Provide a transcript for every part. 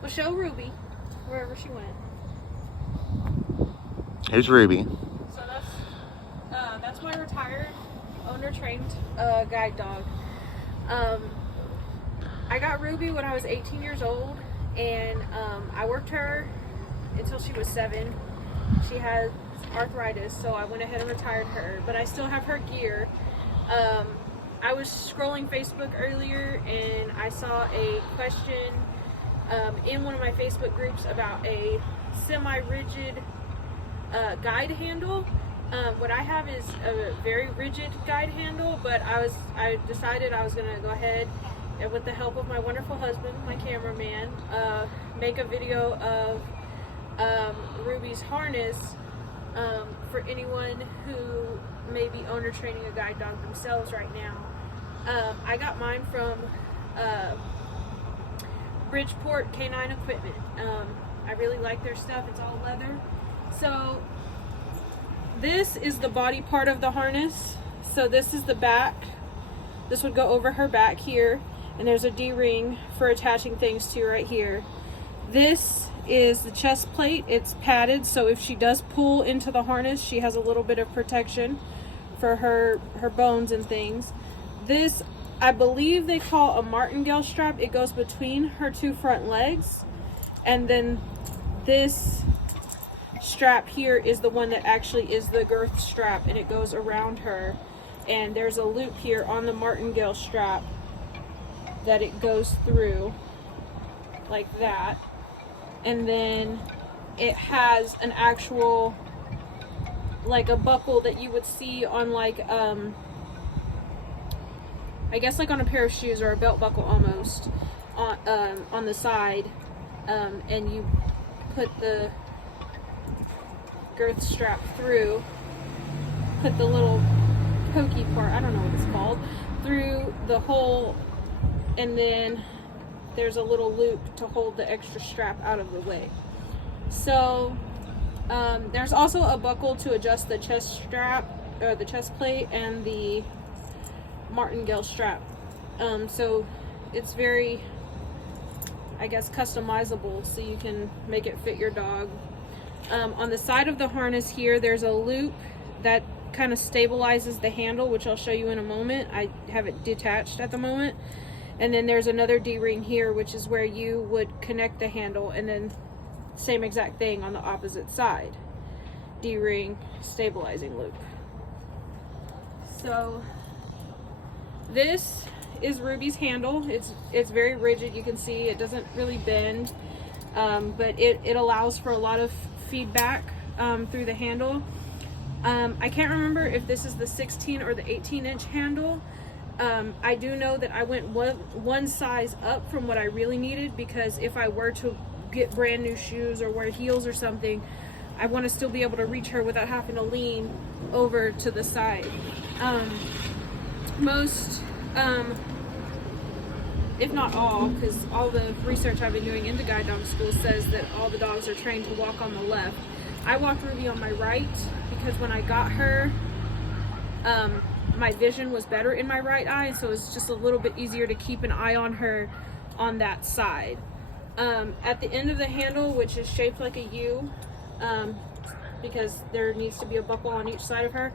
Well, show Ruby wherever she went. Here's Ruby. So that's my retired owner-trained guide dog. I got Ruby when I was 18 years old, and I worked her until she was 7. She has arthritis, so I went ahead and retired her, but I still have her gear. I was scrolling Facebook earlier, and I saw a question in one of my Facebook groups about a semi-rigid guide handle. What I have is a very rigid guide handle, but I decided I was going to go ahead and, with the help of my wonderful husband, my cameraman, make a video of Ruby's harness for anyone who may be owner training a guide dog themselves right now. I got mine from Bridgeport Canine Equipment. I really like their stuff. It's all leather. So this is the body part of the harness. So this is the back. This would go over her back here, and there's a D-ring for attaching things to right here. This is the chest plate. It's padded, so if she does pull into the harness, she has a little bit of protection for her bones and things. This, I believe they call a martingale strap. It goes between her 2 front legs, and then this strap here is the one that actually is the girth strap, and it goes around her, and there's a loop here on the martingale strap that it goes through like that, and then it has an actual, like a buckle that you would see on like I guess like on a pair of shoes, or a belt buckle almost, on the side, and you put the girth strap through, put the little pokey part, I don't know what it's called, through the hole, and then there's a little loop to hold the extra strap out of the way. So there's also a buckle to adjust the chest strap, or the chest plate, and the martingale strap. So it's very, I guess, customizable, so you can make it fit your dog. On the side of the harness here, there's a loop that kind of stabilizes the handle, which I'll show you in a moment. I have it detached at the moment. And then there's another D-ring here, which is where you would connect the handle, and then same exact thing on the opposite side. D-ring, stabilizing loop. So this is Ruby's handle. It's very rigid. You can see it doesn't really bend, but it allows for a lot of feedback through the handle. I can't remember if this is the 16 or the 18-inch handle. I do know that I went one size up from what I really needed, because if I were to get brand new shoes or wear heels or something, I want to still be able to reach her without having to lean over to the side. Most, if not all, because all the research I've been doing into guide dog school says that all the dogs are trained to walk on the left. I walked Ruby on my right because when I got her, my vision was better in my right eye, so it's just a little bit easier to keep an eye on her on that side. At the end of the handle, which is shaped like a U, because there needs to be a buckle on each side of her,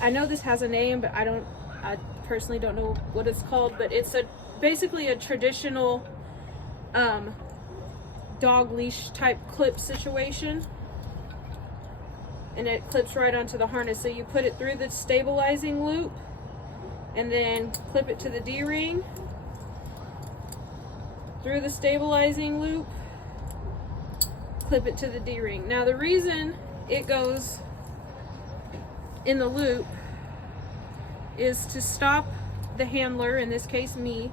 I know this has a name, but I personally don't know what it's called, but it's basically a traditional dog leash type clip situation, and it clips right onto the harness. So you put it through the stabilizing loop and then clip it to the D-ring, through the stabilizing loop, clip it to the D-ring. Now the reason it goes in the loop is to stop the handler, in this case me,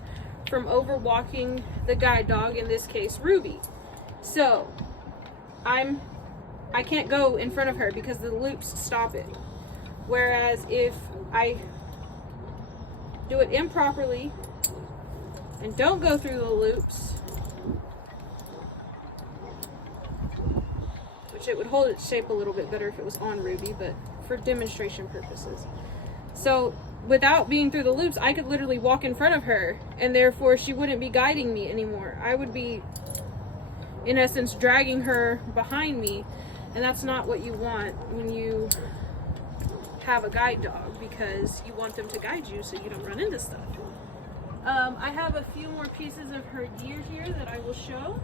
from overwalking the guide dog, in this case Ruby. So I can't go in front of her because the loops stop it. Whereas if I do it improperly and don't go through the loops, which it would hold its shape a little bit better if it was on Ruby, but for demonstration purposes. So without being through the loops, I could literally walk in front of her, and therefore she wouldn't be guiding me anymore. I would be, in essence, dragging her behind me, and that's not what you want when you have a guide dog, because you want them to guide you so you don't run into stuff. I have a few more pieces of her gear here that I will show.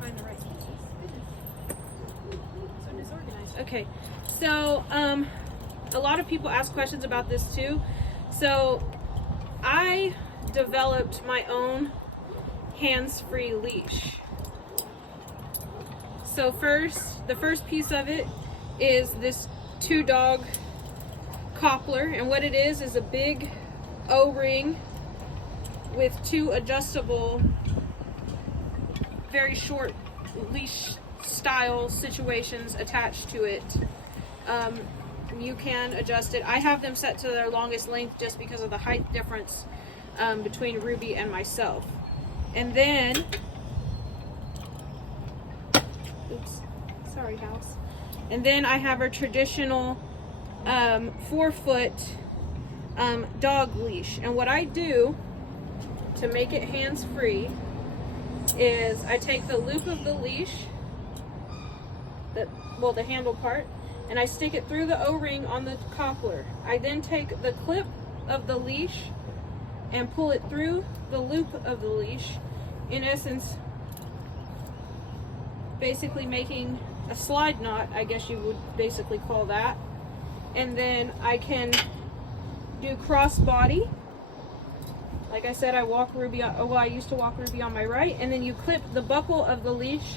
Find the right pieces. So disorganized. Okay, so a lot of people ask questions about this too. So I developed my own hands-free leash. So the first piece of it is this 2-dog coupler, and what it is a big O-ring with 2 adjustable, very short leash style situations attached to it. You can adjust it. I have them set to their longest length just because of the height difference between Ruby and myself. And then, oops, sorry house. And then I have a traditional 4-foot dog leash. And what I do to make it hands-free is I take the loop of the leash, the handle part, and I stick it through the O-ring on the coupler. I then take the clip of the leash and pull it through the loop of the leash, in essence basically making a slide knot, I guess you would basically call that. And then I can do cross body. Like I said, I used to walk Ruby on my right, and then you clip the buckle of the leash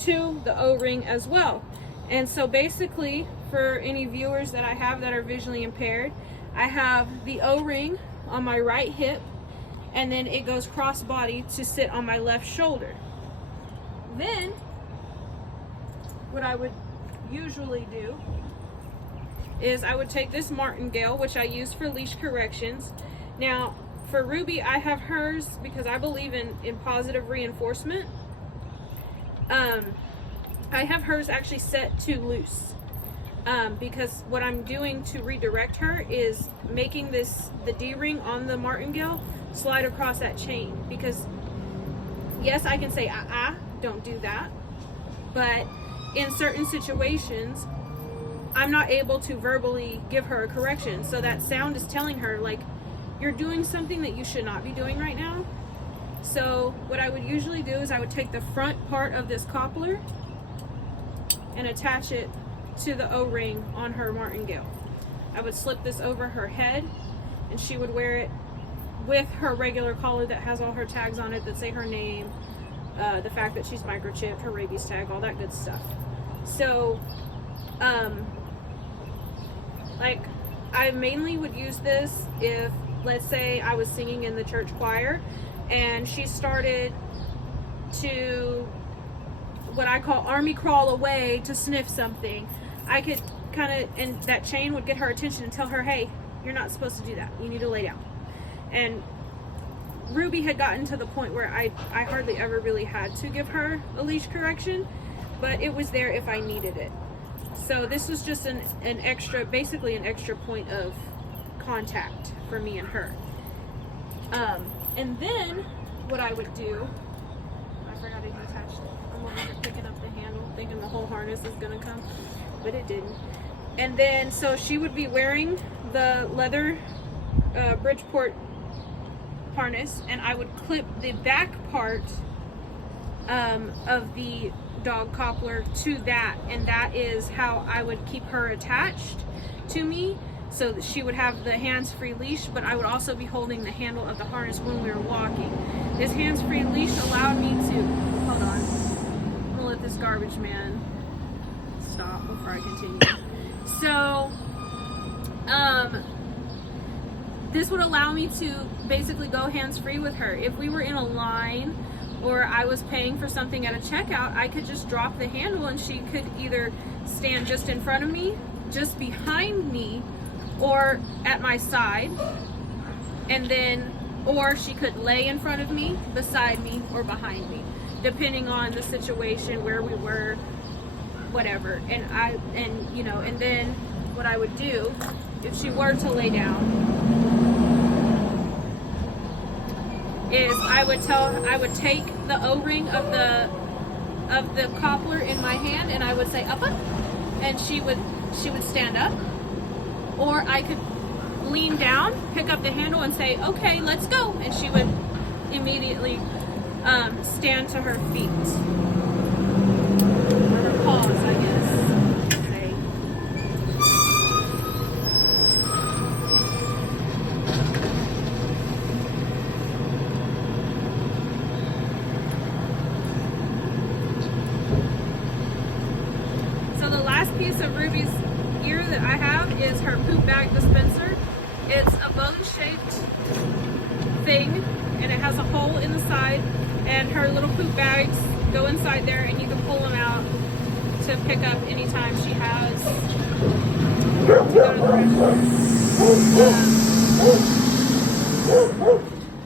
to the O-ring as well. And so basically, for any viewers that I have that are visually impaired, I have the O-ring on my right hip, and then it goes cross body to sit on my left shoulder. Then what I would usually do is I would take this martingale, which I use for leash corrections. Now for Ruby, I have hers because I believe in positive reinforcement. I have hers actually set to loose because what I'm doing to redirect her is making the D-ring on the martingale slide across that chain. Because yes, I can say don't do that, but in certain situations I'm not able to verbally give her a correction, so that sound is telling her, like, you're doing something that you should not be doing right now. So what I would usually do is I would take the front part of this coupler and attach it to the O-ring on her martingale. I would slip this over her head, and she would wear it with her regular collar that has all her tags on it that say her name, the fact that she's microchipped, her rabies tag, all that good stuff. So like, I mainly would use this if, let's say, I was singing in the church choir and she started to, what I call, army crawl away to sniff something. I could kind of, and that chain would get her attention and tell her, hey, you're not supposed to do that. You need to lay down. And Ruby had gotten to the point where I hardly ever really had to give her a leash correction, but it was there if I needed it. So this was just an extra, basically an extra point of contact for me and her. And then what I would do, I forgot to detach it. I'm over here picking up the handle, thinking the whole harness is gonna come, but it didn't. And then, so she would be wearing the leather Bridgeport harness, and I would clip the back part of the dog coupler to that, and that is how I would keep her attached to me, so that she would have the hands-free leash, but I would also be holding the handle of the harness when we were walking. This hands-free leash allowed me to, hold on, I'm gonna let this garbage man stop before I continue. So this would allow me to basically go hands-free with her. If we were in a line or I was paying for something at a checkout, I could just drop the handle and she could either stand just in front of me, just behind me, or at my side, and then, or she could lay in front of me, beside me, or behind me, depending on the situation, where we were, whatever. And you know, and then what I would do if she were to lay down is I would take the O-ring of the cobbler in my hand, and I would say up, and she would stand up. Or I could lean down, pick up the handle, and say, okay, let's go, and she would immediately stand to her feet. Or her paws, I guess. Say. So the last piece of Ruby's ear that I have is her poop bag dispenser. It's a bone-shaped thing, and it has a hole in the side, and her little poop bags go inside there, and you can pull them out to pick up anytime she has to go to the restroom.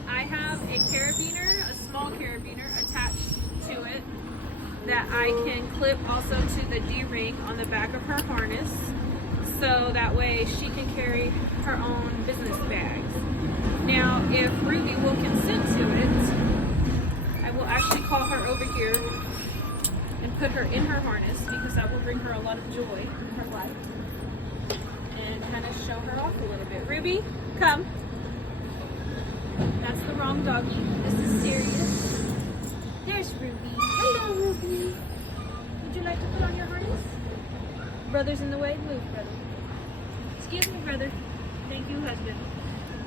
I have a carabiner, a small carabiner attached to it that I can clip also to the D-ring on the back of her harness, so that way she can carry her own business bags. Now, if Ruby will consent to it, I will actually call her over here and put her in her harness, because that will bring her a lot of joy in her life, and kind of show her off a little bit. Ruby, come. That's the wrong doggy. This is serious. There's Ruby. Hello, Ruby. Would you like to put on your harness? Brother's in the way. Move, brother. Excuse me, brother. Thank you, husband.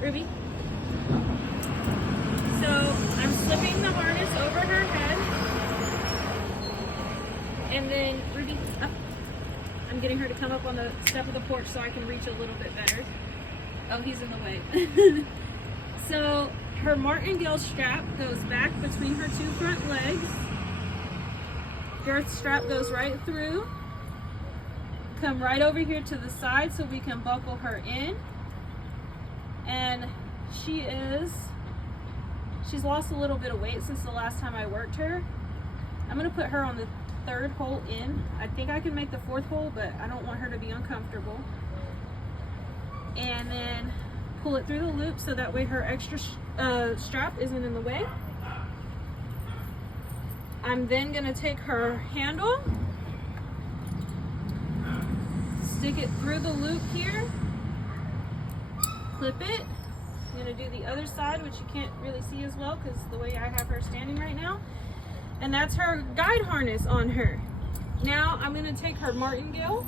Ruby. So I'm slipping the harness over her head, and then Ruby, up. I'm getting her to come up on the step of the porch so I can reach a little bit better. Oh, he's in the way. So her martingale strap goes back between her two front legs. Girth strap goes right through. Come right over here to the side so we can buckle her in. And she's lost a little bit of weight since the last time I worked her. I'm gonna put her on the third hole in. I think I can make the fourth hole, but I don't want her to be uncomfortable. And then pull it through the loop so that way her extra strap isn't in the way. I'm then gonna take her handle, stick it through the loop here, clip it. I'm gonna do the other side, which you can't really see as well because the way I have her standing right now. And that's her guide harness on her. Now I'm gonna take her martingale.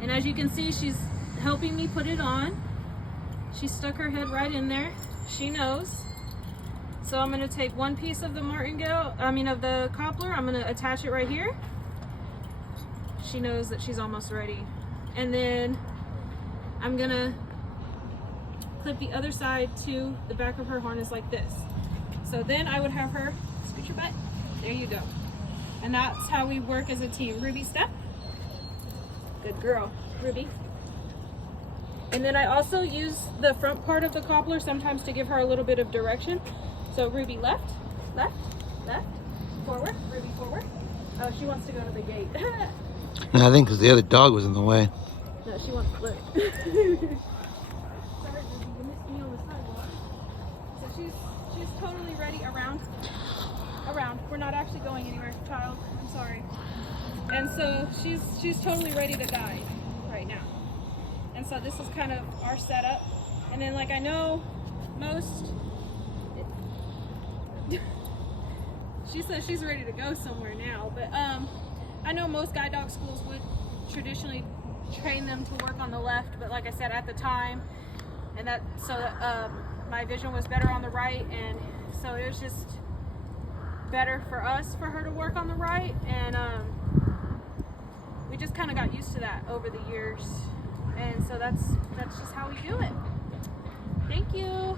And as you can see, she's helping me put it on. She stuck her head right in there. She knows. So I'm gonna take one piece of the of the cobbler, I'm gonna attach it right here. She knows that she's almost ready. And then I'm gonna clip the other side to the back of her harness like this. So then I would have her, scoot your butt, there you go. And that's how we work as a team. Ruby, step. Good girl, Ruby. And then I also use the front part of the cobbler sometimes to give her a little bit of direction. So Ruby, left, left, left, forward, Ruby, forward. Oh, she wants to go to the gate. I think because the other dog was in the way. No, she wants to look. Sorry, Ruby, you missed me on the sidewalk. So she's totally ready around. We're not actually going anywhere, child. I'm sorry. And so she's totally ready to guide right now. And so this is kind of our setup. And then, like, I know most, she says she's ready to go somewhere now, but I know most guide dog schools would traditionally train them to work on the left, but like I said, at the time, and that my vision was better on the right, and so it was just better for us for her to work on the right, and we just kind of got used to that over the years, and so that's just how we do it. Thank you.